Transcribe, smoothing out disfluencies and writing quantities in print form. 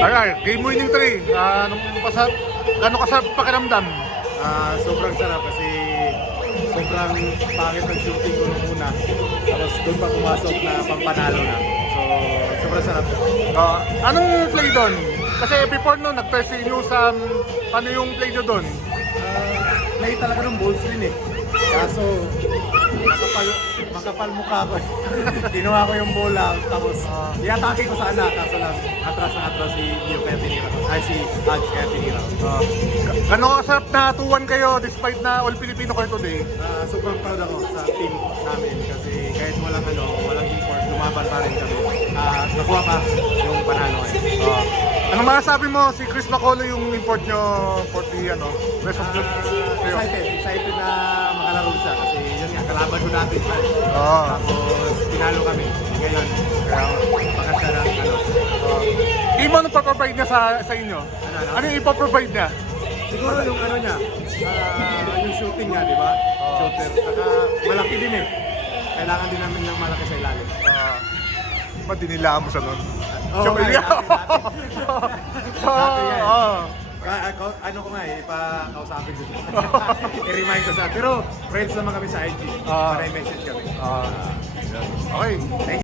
Alright, game winning 3. Gano'ng kasarap pakiramdam? Sobrang sarap kasi sobrang pangit ng shooting ko nung una. Tapos doon pa pumasok na pampanalo na. So, sobrang sarap. Anong play doon? Kasi before nun, nag-test si Newsam. Ano yung play nyo doon? Play talaga ng ball screen eh. Kaso, makapal mukha ko. Kinuha ko yung bola, tapos i-atake ko sana. Kaso lang, atras na atras si Gio kaya tinira ko. Ay, si Hodge kaya tinira ko. Gano'ng kasarap na 2-1 kayo despite na all Filipino kayo today? Sobrang proud ako sa team namin kasi kahit walang import, lumaban pa rin kami. Nakuha pa yung panalo ngayon. Anong masasabi mo si Chris Bacolod yung import nyo for the rest of the Excited na makalaro siya kasi yun nga, kalaban ko natin siya. Tapos pinalo kami. Ngayon, baka siya na Game ano pa-provide niya sa inyo? Ano yung ipaprovide niya? siguro yung niya, yung shooting niya, di ba? Shooter. Saka malaki din eh. Kailangan din namin ng malaki sa ilalim. Ba't dinilaan mo siya nun? Oo, Joke nga, lang. Dati yan. Ano ko nga eh, ipakausapin ko siya. I-remind ko sa. Pero friends naman kami sa IG. Para i-message kami. Okay. Thank you.